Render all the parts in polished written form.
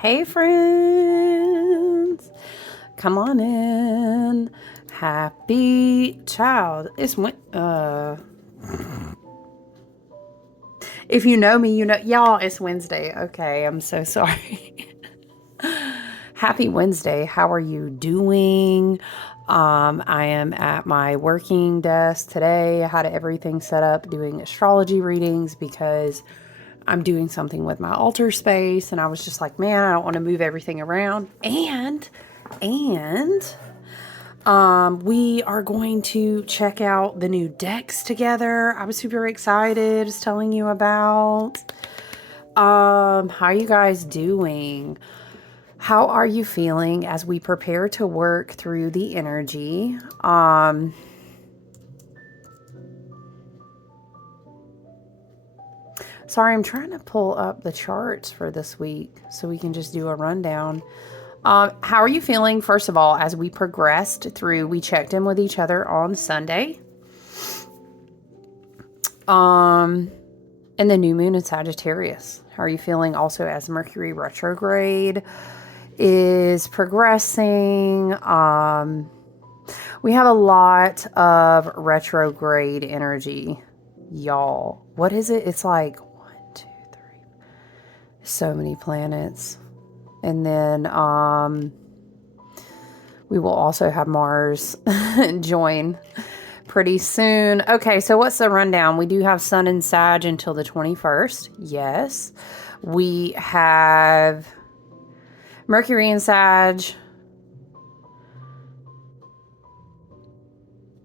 Hey friends, come on in. Happy child. If you know me, you know y'all, it's Wednesday. Okay, I'm so sorry. Happy Wednesday. How are you doing? I am at my working desk today. I had everything set up doing astrology readings because I'm doing something with my altar space, and I was just like, man, I don't want to move everything around. And we are going to check out the new decks together. I was super excited, just telling you about. How are you guys doing? How are you feeling as we prepare to work through the energy? Sorry, I'm trying to pull up the charts for this week so we can just do a rundown. How are you feeling, first of all, as we progressed through? We checked in with each other on Sunday. And the new moon in Sagittarius. How are you feeling also as Mercury retrograde is progressing? We have a lot of retrograde energy, y'all. What is it? It's like 1, 2, 3. So many planets. And then we will also have Mars join pretty soon. Okay, so what's the rundown? We do have Sun in Sag until the 21st. Yes. We have Mercury in Sag.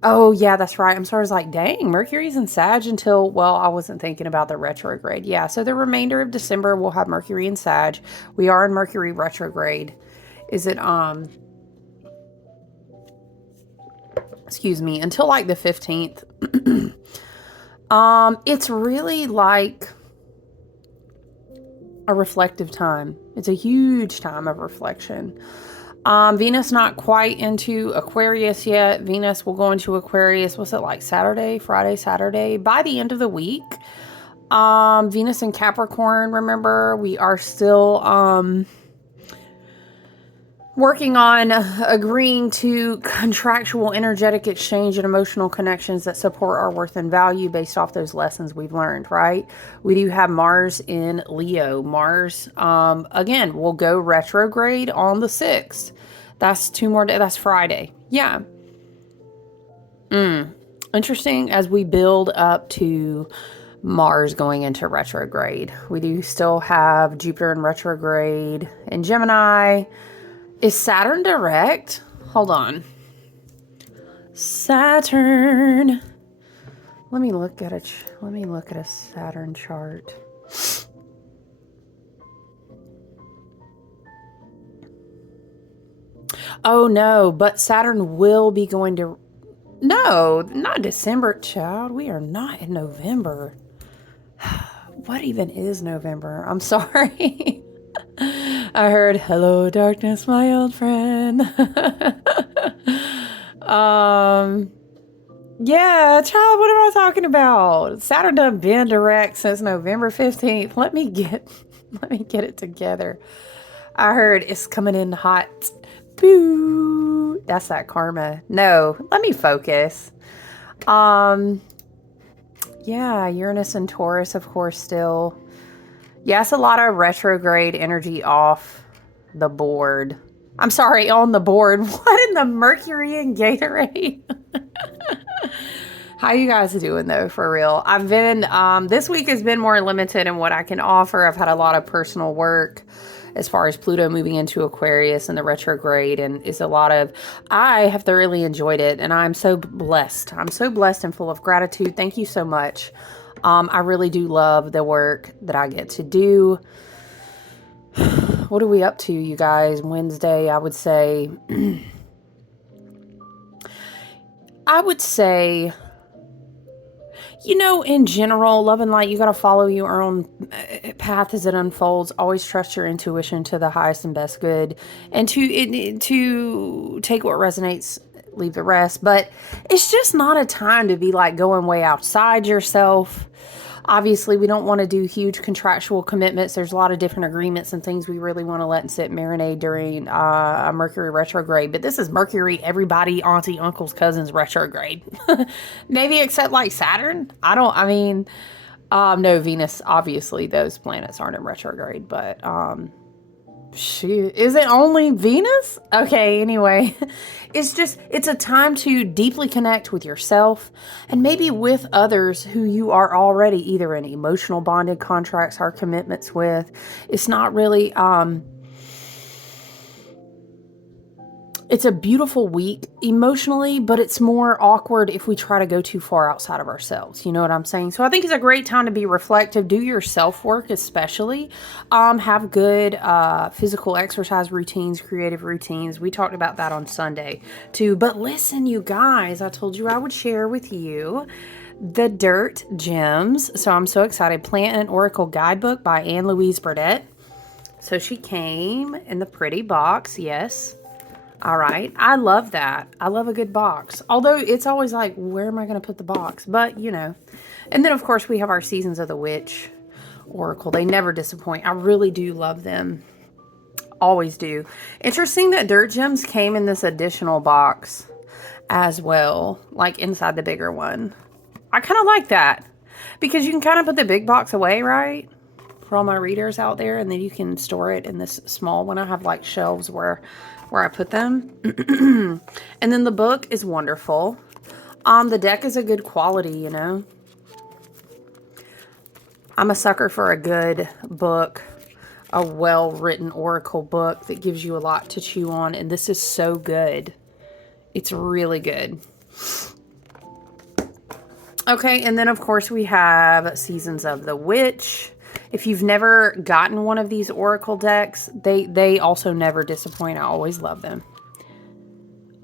Oh, yeah, that's right. I'm sorry. I was like, dang, Mercury's in Sag until, well, I wasn't thinking about the retrograde. Yeah, so the remainder of December, we'll have Mercury in Sag. We are in Mercury retrograde. Is it, excuse me, until like the 15th. It's really like a reflective time. It's a huge time of reflection. Venus not quite into Aquarius yet. Venus will go into Aquarius, what's it like, Friday, Saturday, by the end of the week. Venus in Capricorn, remember, we are still working on agreeing to contractual energetic exchange and emotional connections that support our worth and value based off those lessons we've learned, right? We do have Mars in Leo. Mars, again, will go retrograde on the 6th. That's 2 more days. That's Friday. Yeah. Interesting as we build up to Mars going into retrograde. We do still have Jupiter in retrograde in Gemini. Is Saturn direct? Hold on. Saturn. Let me look at a Saturn chart. Oh no, but Saturn will be going to. No, not December, child. We are not in November. What even is November? I'm sorry. I heard, hello, darkness, my old friend. Yeah, child, what am I talking about? Saturn done been direct since November 15th. Let me get it together. I heard it's coming in hot. Boo. That's that karma. No, let me focus. Yeah, Uranus and Taurus, of course, still. Yes, a lot of retrograde energy off the board. I'm sorry, on the board. What in the Mercury and Gatorade? How you guys doing though, for real? I've been, this week has been more limited in what I can offer. I've had a lot of personal work as far as Pluto moving into Aquarius and the retrograde, and it's a lot of, I have thoroughly enjoyed it, and I'm so blessed. I'm so blessed and full of gratitude. Thank you so much. I really do love the work that I get to do. What are we up to, you guys? Wednesday, I would say, in general, love and light, you got to follow your own path as it unfolds. Always trust your intuition to the highest and best good, and to take what resonates, leave the rest. But it's just not a time to be like going way outside yourself. Obviously, we don't want to do huge contractual commitments. There's a lot of different agreements and things we really want to let sit marinate during a Mercury retrograde. But this is Mercury, everybody, auntie, uncles, cousins retrograde. Maybe except like Saturn. No, Venus, obviously, those planets aren't in retrograde. But is it only Venus? Okay, anyway. It's a time to deeply connect with yourself and maybe with others who you are already either in emotional bonded contracts or commitments with. It's not really, it's a beautiful week emotionally, but it's more awkward if we try to go too far outside of ourselves. You know what I'm saying? So I think it's a great time to be reflective. Do your self-work, especially. Have good physical exercise routines, creative routines. We talked about that on Sunday too. But listen, you guys, I told you I would share with you the Dirt Gems. So I'm so excited. Plant and Oracle Guidebook by Anne Louise Burdett. So she came in the pretty box. Yes. All right. I love that. I love a good box. Although it's always like, where am I going to put the box? But, you know. And then, of course, we have our Seasons of the Witch Oracle. They never disappoint. I really do love them. Always do. Interesting that Dirt Gems came in this additional box as well. Like inside the bigger one. I kind of like that. Because you can kind of put the big box away, right? For all my readers out there. And then you can store it in this small one. I have like shelves where I put them. And then the book is wonderful. The deck is a good quality, you know. I'm a sucker for a good book, a well-written oracle book that gives you a lot to chew on. And this is so good. It's really good. Okay, and then of course we have Seasons of the Witch. If you've never gotten one of these oracle decks, they also never disappoint. I always love them.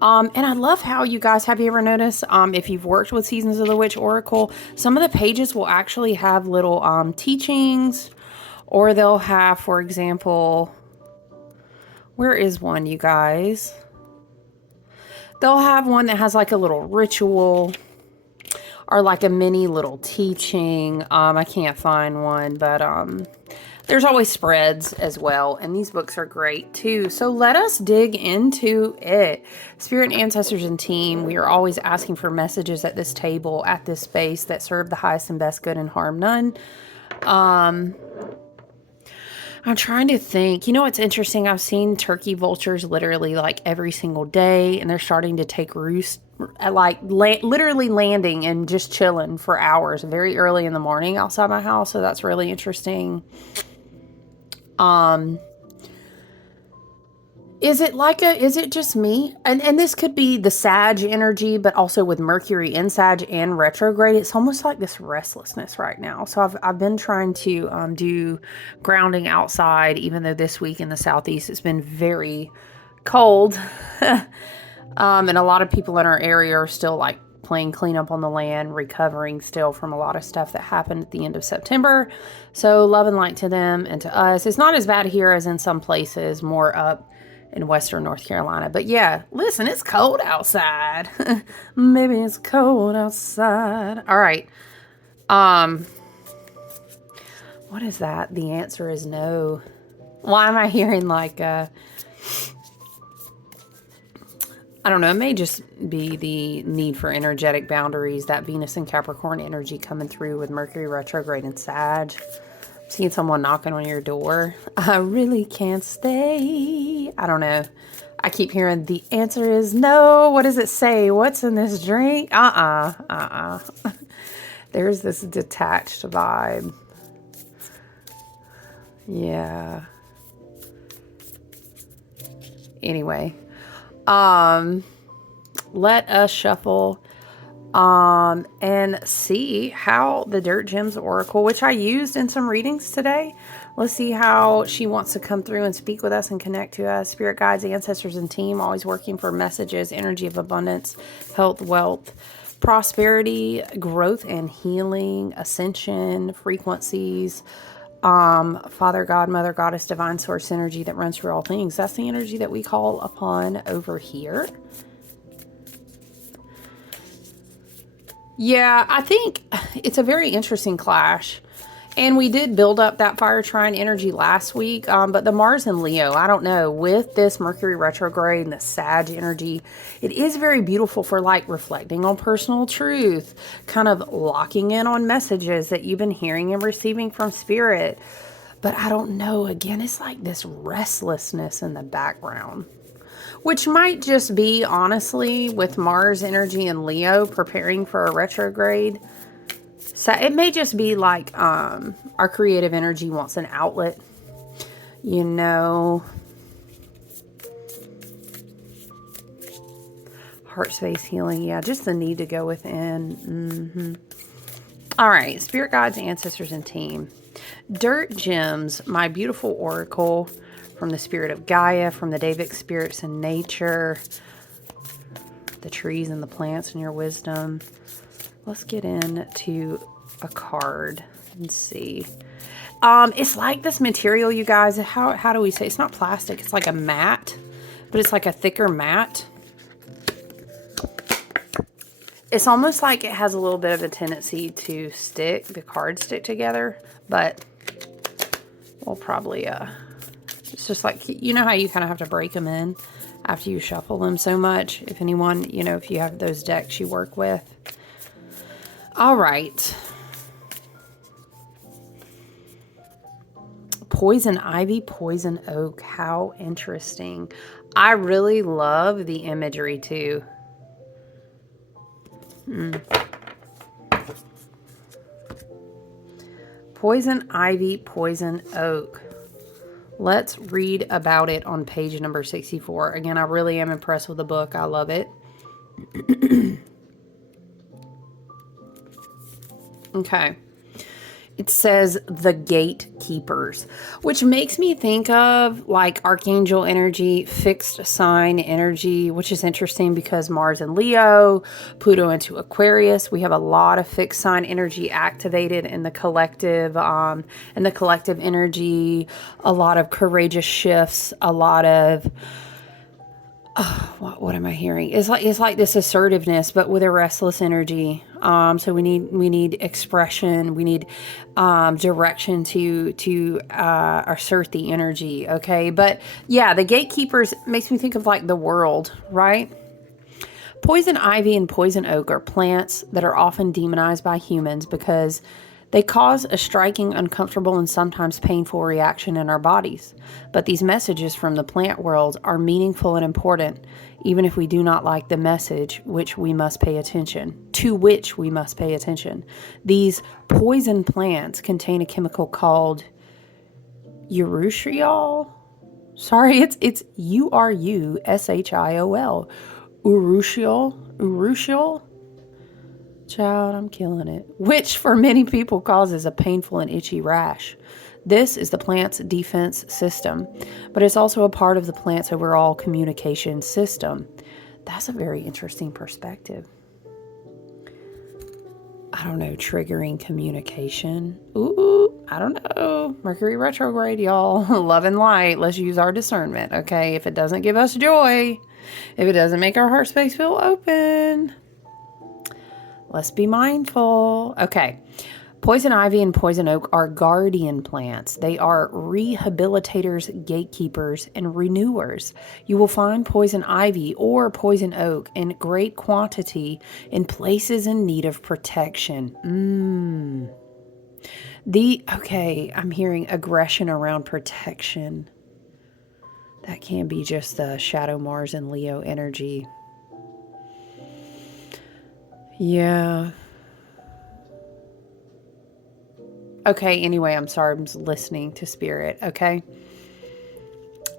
And I love how you guys, have you ever noticed, if you've worked with Seasons of the Witch Oracle, some of the pages will actually have little teachings, or they'll have, for example, where is one, you guys? They'll have one that has like a little ritual or like a mini little teaching. I can't find one, but there's always spreads as well. And these books are great too. So let us dig into it. Spirit, ancestors, and team, we are always asking for messages at this table, at this space, that serve the highest and best good and harm none. I'm trying to think. You know what's interesting? I've seen turkey vultures literally like every single day, and they're starting to take roost, like literally landing and just chilling for hours very early in the morning outside my house. So that's really interesting. Is it just me? And this could be the Sag energy, but also with Mercury in Sag and retrograde, it's almost like this restlessness right now. So I've been trying to do grounding outside, even though this week in the Southeast it's been very cold. And a lot of people in our area are still like playing cleanup on the land, recovering still from a lot of stuff that happened at the end of September. So love and light to them and to us. It's not as bad here as in some places, more up in Western North Carolina. But yeah, listen, it's cold outside. Maybe it's cold outside. All right. What is that? The answer is no. Why am I hearing like, I don't know. It may just be the need for energetic boundaries, that Venus and Capricorn energy coming through with Mercury retrograde and Sag. Seeing someone knocking on your door. I really can't stay. I don't know. I keep hearing the answer is no. What does it say? What's in this drink? There's this detached vibe. Yeah. Anyway. Let us shuffle and see how the Dirt Gems Oracle, which I used in some readings today. Let's see how she wants to come through and speak with us and connect to us. Spirit guides, ancestors, and team, always working for messages, energy of abundance, health, wealth, prosperity, growth and healing, ascension, frequencies, Father God, Mother Goddess, divine source energy that runs through all things. That's the energy that we call upon over here. Yeah, I think it's a very interesting clash. And we did build up that fire trine energy last week, but the Mars and Leo, I don't know, with this Mercury retrograde and the Sag energy, it is very beautiful for like reflecting on personal truth, kind of locking in on messages that you've been hearing and receiving from spirit. But I don't know, again, it's like this restlessness in the background, which might just be, honestly, with Mars energy and Leo preparing for a retrograde. So it may just be like our creative energy wants an outlet, you know. Heart space healing, yeah, just the need to go within. All right, spirit guides, ancestors, and team. Dirt gems, my beautiful oracle from the spirit of Gaia, from the Davic spirits in nature, the trees and the plants and your wisdom. Let's get into a card and see. It's like this material, you guys. How do we say? It's not plastic. It's like a mat, but it's like a thicker mat. It's almost like it has a little bit of a tendency to stick, the cards stick together, but we'll probably, it's just like, you know how you kind of have to break them in after you shuffle them so much? If anyone, you know, if you have those decks you work with. All right. Poison ivy, poison oak. How interesting. I really love the imagery too. Poison ivy, poison oak. Let's read about it on page number 64. Again, I really am impressed with the book. I love it. Okay. It says the gatekeepers, which makes me think of like archangel energy, fixed sign energy, which is interesting because Mars and Leo, Pluto into Aquarius. We have a lot of fixed sign energy activated in the collective, energy, a lot of courageous shifts, a lot of what am I hearing? It's like this assertiveness, but with a restless energy. So we need expression. We need direction to assert the energy. Okay, but yeah, the gatekeepers makes me think of like the world, right? Poison ivy and poison oak are plants that are often demonized by humans because they cause a striking, uncomfortable, and sometimes painful reaction in our bodies. But these messages from the plant world are meaningful and important, even if we do not like the message, to which we must pay attention. These poison plants contain a chemical called urushiol. Sorry, it's urushiol. Urushiol. Child, I'm killing it. Which for many people causes a painful and itchy rash. This is the plant's defense system, but it's also a part of the plant's overall communication system. That's a very interesting perspective. I don't know, triggering communication. Ooh, I don't know. Mercury retrograde, y'all. Love and light. Let's use our discernment, okay? If it doesn't give us joy, if it doesn't make our heart space feel open, let's be mindful. Okay. Poison ivy and poison oak are guardian plants. They are rehabilitators, gatekeepers, and renewers. You will find poison ivy or poison oak in great quantity in places in need of protection. I'm hearing aggression around protection. That can be just the shadow Mars and Leo energy. Yeah. Okay, anyway, I'm sorry, I'm just listening to spirit, okay?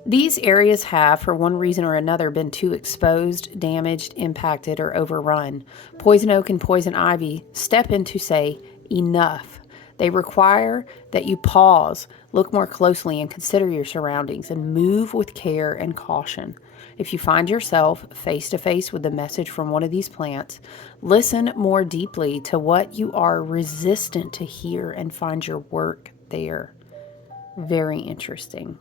These areas have, for one reason or another, been too exposed, damaged, impacted, or overrun. Poison oak and poison ivy step in to say, enough. They require that you pause, look more closely, and consider your surroundings, and move with care and caution. If you find yourself face to face with the message from one of these plants, listen more deeply to what you are resistant to hear and find your work there. Very interesting.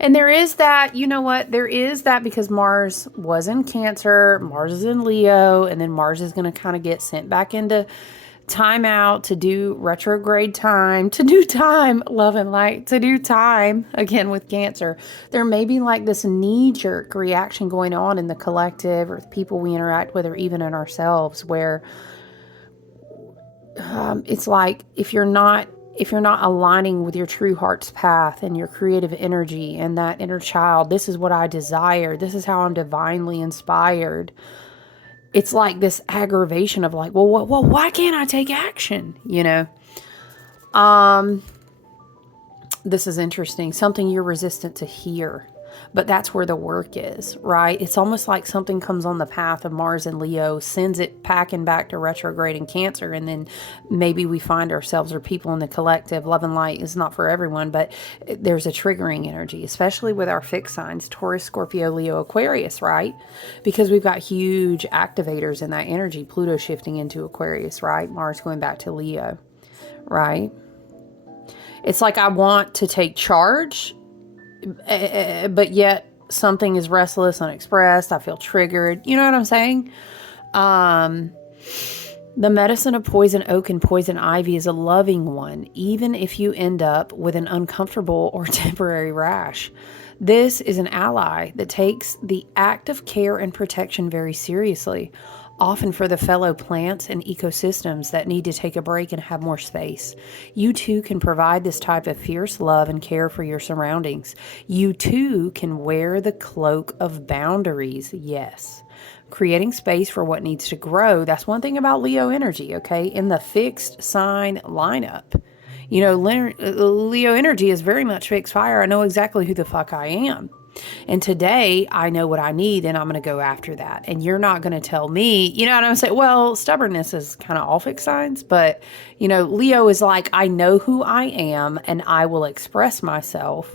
And there is that, you know what? There is that because Mars was in Cancer, Mars is in Leo, and then Mars is going to kind of get sent back into time out to do retrograde time, to do time, love and light, to do time again with Cancer. There may be like this knee-jerk reaction going on in the collective or the people we interact with or even in ourselves where it's like if you're not aligning with your true heart's path and your creative energy and that inner child, this is what I desire, this is how I'm divinely inspired. It's like this aggravation of like, well, why can't I take action? You know, this is interesting. Something you're resistant to hear, but that's where the work is, right? It's almost like something comes on the path of Mars and Leo, sends it packing back to retrograde in Cancer, and then maybe we find ourselves or people in the collective. Love and light is not for everyone, but there's a triggering energy, especially with our fixed signs, Taurus, Scorpio, Leo, Aquarius, right? Because we've got huge activators in that energy. Pluto shifting into Aquarius, right? Mars going back to Leo, right? It's like I want to take charge, but yet something is restless, unexpressed. I feel triggered. You know what I'm saying? The medicine of poison oak and poison ivy is a loving one, even if you end up with an uncomfortable or temporary rash. This is an ally that takes the act of care and protection very seriously, often for the fellow plants and ecosystems that need to take a break and have more space. You too can provide this type of fierce love and care for your surroundings. You too can wear the cloak of boundaries, yes. Creating space for what needs to grow. That's one thing about Leo energy, okay? In the fixed sign lineup. You know, Leo energy is very much fixed fire. I know exactly who the fuck I am. And today I know what I need and I'm going to go after that. And you're not going to tell me, you know what I'm saying? Well, stubbornness is kind of all fixed signs, but you know, Leo is like, I know who I am and I will express myself.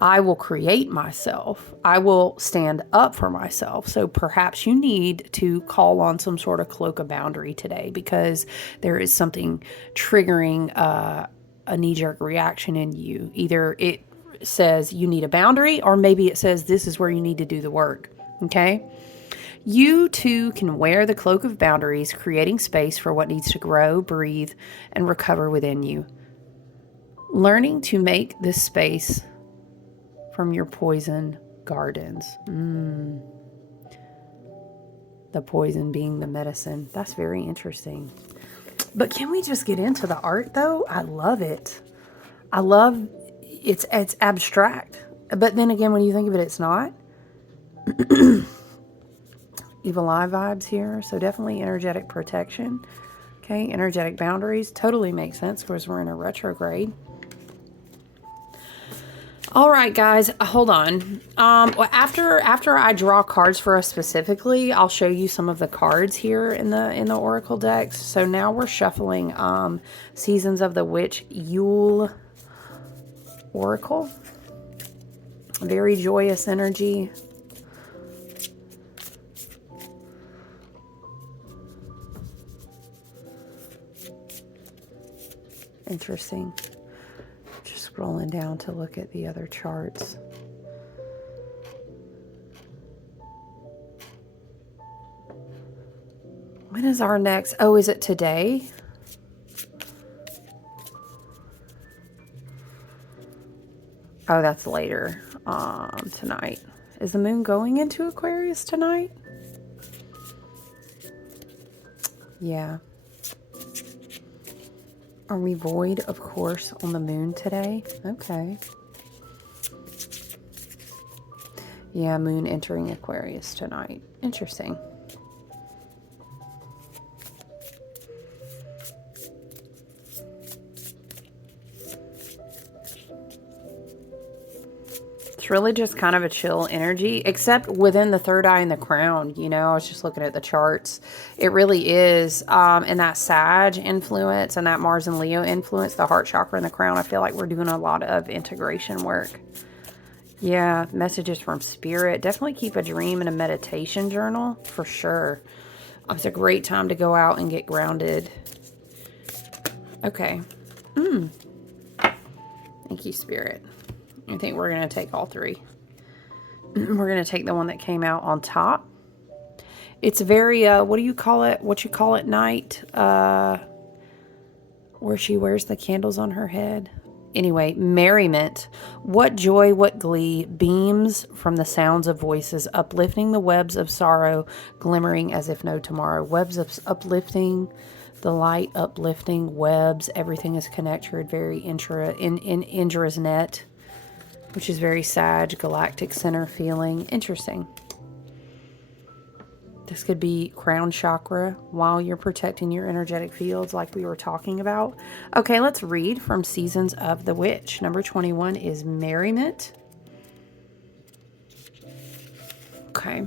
I will create myself. I will stand up for myself. So perhaps you need to call on some sort of cloak of boundary today because there is something triggering a knee-jerk reaction in you. Either it says you need a boundary or maybe it says this is where you need to do the work. Okay? You too can wear the cloak of boundaries, creating space for what needs to grow, breathe, and recover within you. Learning to make this space from your poison gardens. The poison being the medicine. That's very interesting. But can we just get into the art though? I love it. I love it's abstract. But then again, when you think of it, it's not. Evil eye vibes here. So definitely energetic protection. Okay, energetic boundaries. Totally makes sense because we're in a retrograde. All right, guys, hold on. Well, after I draw cards for us specifically, I'll show you some of the cards here in the Oracle decks. So now we're shuffling Seasons of the Witch Yule Oracle. Very joyous energy. Interesting. Scrolling down to look at the other charts. When is our next? Oh, is it today? Oh, that's later. Tonight. Is the moon going into Aquarius tonight? Yeah. Are we void, of course, on the moon today? Okay. Yeah, moon entering Aquarius tonight. Interesting. It's really just kind of a chill energy, except within the third eye and the crown. You know, I was just looking at the charts. It really is. And that Sag influence and that Mars and Leo influence, the heart chakra and the crown, I feel like we're doing a lot of integration work. Yeah, messages from spirit. Definitely keep a dream and a meditation journal for sure. It's a great time to go out and get grounded. Okay. Thank you, Spirit. I think we're going to take all three. We're going to take the one that came out on top. It's very, what do you call it? What you call it night? Where she wears the candles on her head. Anyway, merriment. What joy, what glee beams from the sounds of voices, uplifting the webs of sorrow, glimmering as if no tomorrow. Webs of uplifting, the light uplifting, webs, everything is connected, very Indra's net, which is very Sag, galactic center feeling. Interesting. This could be crown chakra while you're protecting your energetic fields like we were talking about. Okay, let's read from Seasons of the Witch. Number 21 is merriment. Okay.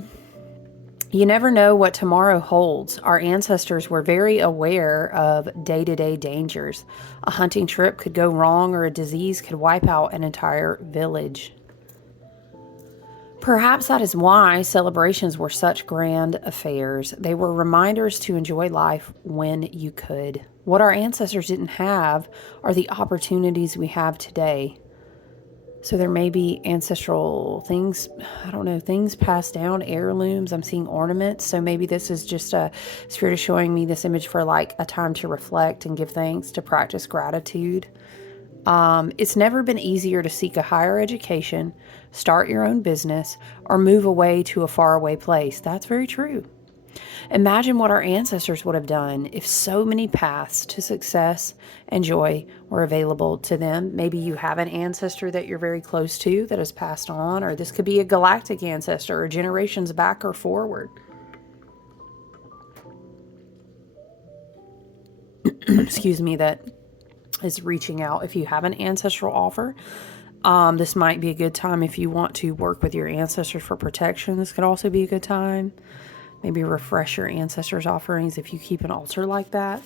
You never know what tomorrow holds. Our ancestors were very aware of day-to-day dangers. A hunting trip could go wrong or a disease could wipe out an entire village. Perhaps that is why celebrations were such grand affairs. They were reminders to enjoy life when you could. What our ancestors didn't have are the opportunities we have today. So there may be ancestral things, I don't know, things passed down, heirlooms. I'm seeing ornaments. So maybe this is just a spirit is showing me this image for like a time to reflect and give thanks, to practice gratitude. It's never been easier to seek a higher education, start your own business, or move away to a faraway place. That's very true. Imagine what our ancestors would have done if so many paths to success and joy were available to them. Maybe you have an ancestor that you're very close to that has passed on, or this could be a galactic ancestor or generations back or forward. Excuse me, that is reaching out. If you have an ancestral offer, this might be a good time if you want to work with your ancestors for protection. This could also be a good time. Maybe refresh your ancestors' offerings if you keep an altar like that.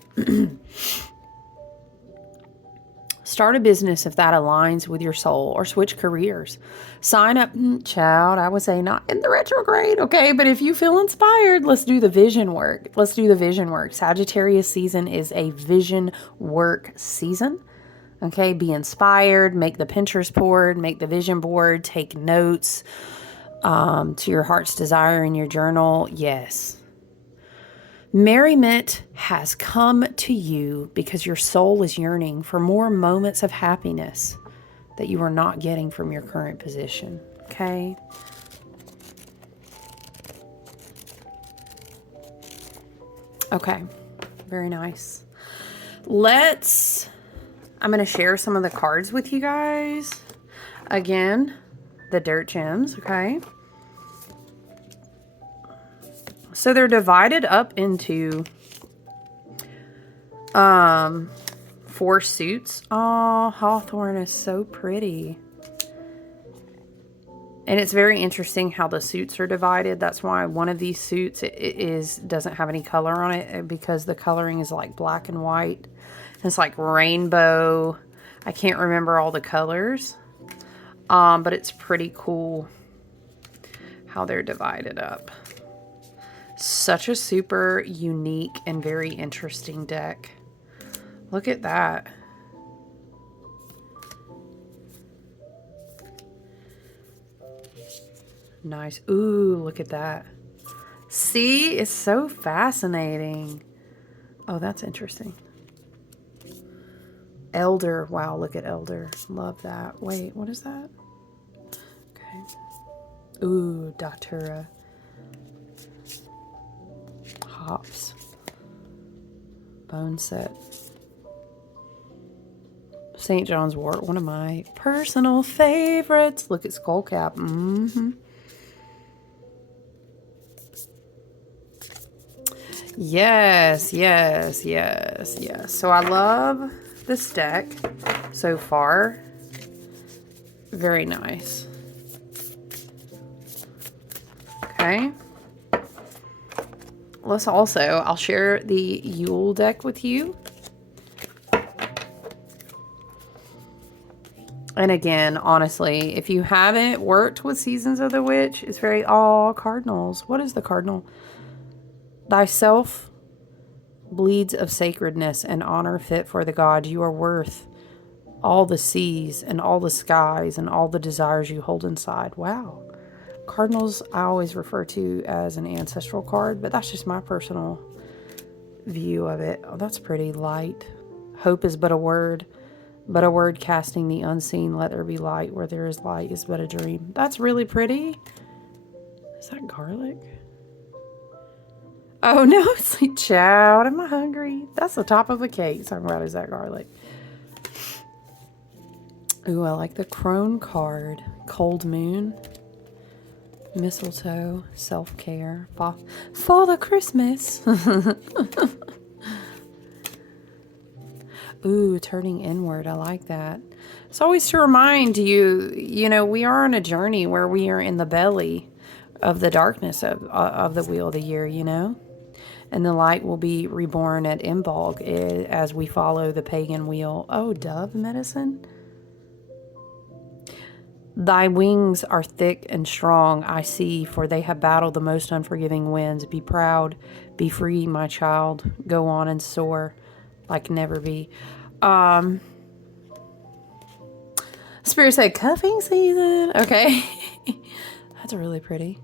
Start a business if that aligns with your soul, or switch careers. Sign up, child, I would say not in the retrograde, okay? But if you feel inspired, let's do the vision work. Let's do the vision work. Sagittarius season is a vision work season, okay? Be inspired, make the Pinterest board, make the vision board, take notes to your heart's desire in your journal. Yes. Merriment has come to you because your soul is yearning for more moments of happiness that you are not getting from your current position. Okay? Okay. Very nice. I'm going to share some of the cards with you guys. Again, the dirt gems, okay? So they're divided up into 4 suits. Oh, Hawthorn is so pretty. And it's very interesting how the suits are divided. That's why one of these suits doesn't have any color on it, because the coloring is like black and white. It's like rainbow. I can't remember all the colors. But it's pretty cool how they're divided up. Such a super unique and very interesting deck. Look at that. Nice. Ooh, look at that. See, it's so fascinating. Oh, that's interesting. Elder. Wow, look at Elder. Love that. Wait, what is that? Okay. Ooh, Datura. Hops. Bone set. St. John's wort, one of my personal favorites. Look at Skullcap. Yes, yes, yes, yes. So I love this deck so far. Very nice. Okay. I'll share the Yule deck with you. And again, honestly, if you haven't worked with Seasons of the Witch, it's very, cardinals. What is the cardinal? Thyself bleeds of sacredness and honor fit for the god. You are worth all the seas and all the skies and all the desires you hold inside. Wow. Cardinals I always refer to as an ancestral card, but that's just my personal view of it. Oh, that's pretty. Light. Hope is but a word casting the unseen. Let there be light. Where there is light is but a dream. That's really pretty. Is that garlic? Oh no, it's like, child, am I hungry? That's the top of a cake. Talking about, is that garlic? Ooh, I like the crone card. Cold moon. Mistletoe. Self-care. Father Christmas. Ooh, turning inward. I like that. It's always to remind you, we are on a journey where we are in the belly of the darkness of the wheel of the year, And the light will be reborn at Imbolg as we follow the pagan wheel. Oh, dove medicine. Thy wings are thick and strong, I see, for they have battled the most unforgiving winds. Be proud, be free, my child. Go on and soar like never be. Spirit said cuffing season. Okay. That's really pretty.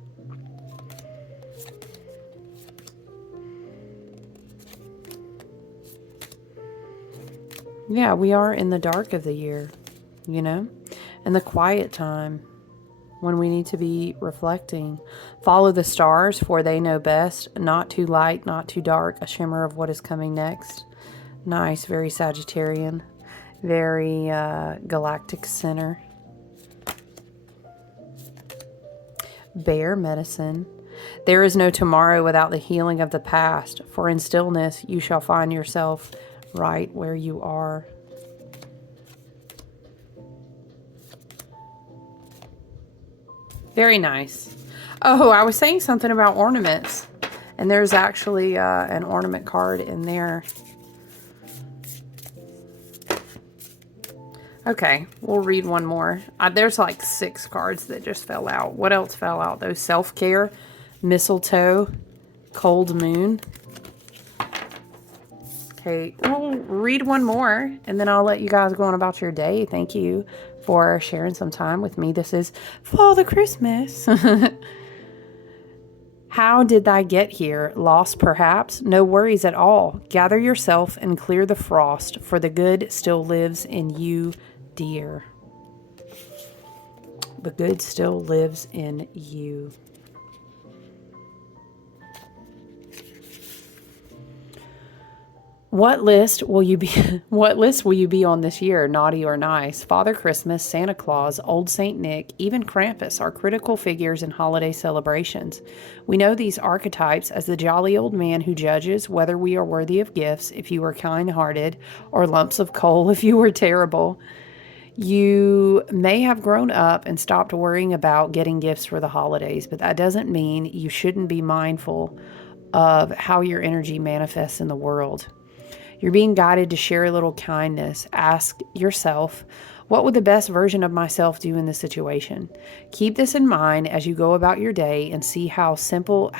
Yeah, we are in the dark of the year, in the quiet time when we need to be reflecting. Follow the stars, for they know best. Not too light, not too dark, a shimmer of what is coming next. Nice, very Sagittarian, very galactic center. Bear medicine. There is no tomorrow without the healing of the past, for in stillness you shall find yourself right where you are. Very nice. Oh, I was saying something about ornaments, and there's actually an ornament card in there. Okay, we'll read one more. There's like 6 cards that just fell out. What else fell out, though? Self-care, mistletoe, cold moon. Okay, we'll read one more, and then I'll let you guys go on about your day. Thank you for sharing some time with me. This is Father Christmas. How did I get here? Lost, perhaps? No worries at all. Gather yourself and clear the frost, for the good still lives in you, dear. The good still lives in you. What list will you be on this year, naughty or nice? Father Christmas, Santa Claus, Old Saint Nick, even Krampus are critical figures in holiday celebrations. We know these archetypes as the jolly old man who judges whether we are worthy of gifts if you were kind-hearted, or lumps of coal if you were terrible. You may have grown up and stopped worrying about getting gifts for the holidays, but that doesn't mean you shouldn't be mindful of how your energy manifests in the world. You're being guided to share a little kindness. Ask yourself, what would the best version of myself do in this situation? Keep this in mind as you go about your day and see how a simple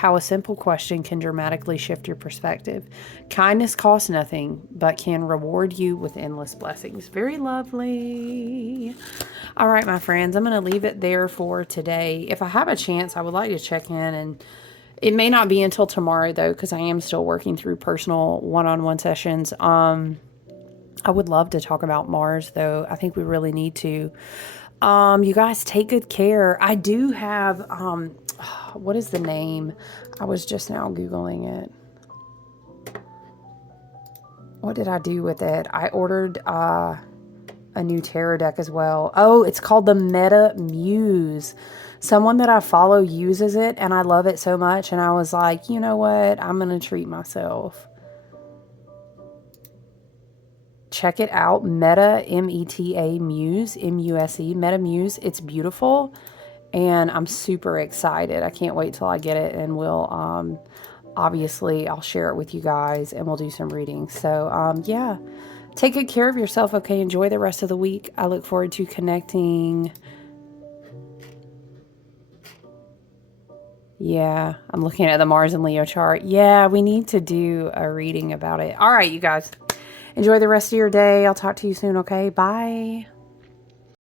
question can dramatically shift your perspective. Kindness costs nothing, but can reward you with endless blessings. Very lovely. All right, my friends, I'm going to leave it there for today. If I have a chance, I would like to check in, and it may not be until tomorrow, though, because I am still working through personal one-on-one sessions. I would love to talk about Mars, though. I think we really need to. You guys take good care. I do have, what is the name? I was just now Googling it. What did I do with it? I ordered a new tarot deck as well. Oh, it's called the Meta Muse. Someone that I follow uses it, and I love it so much. And I was like, you know what? I'm going to treat myself. Check it out. Meta, M-E-T-A, Muse, M-U-S-E, Meta Muse. It's beautiful, and I'm super excited. I can't wait till I get it, and we'll, obviously, I'll share it with you guys, and we'll do some readings. So, yeah. Take good care of yourself, okay? Enjoy the rest of the week. I look forward to connecting. Yeah, I'm looking at the Mars and Leo chart. Yeah, we need to do a reading about it. All right, you guys. Enjoy the rest of your day. I'll talk to you soon, okay? Bye.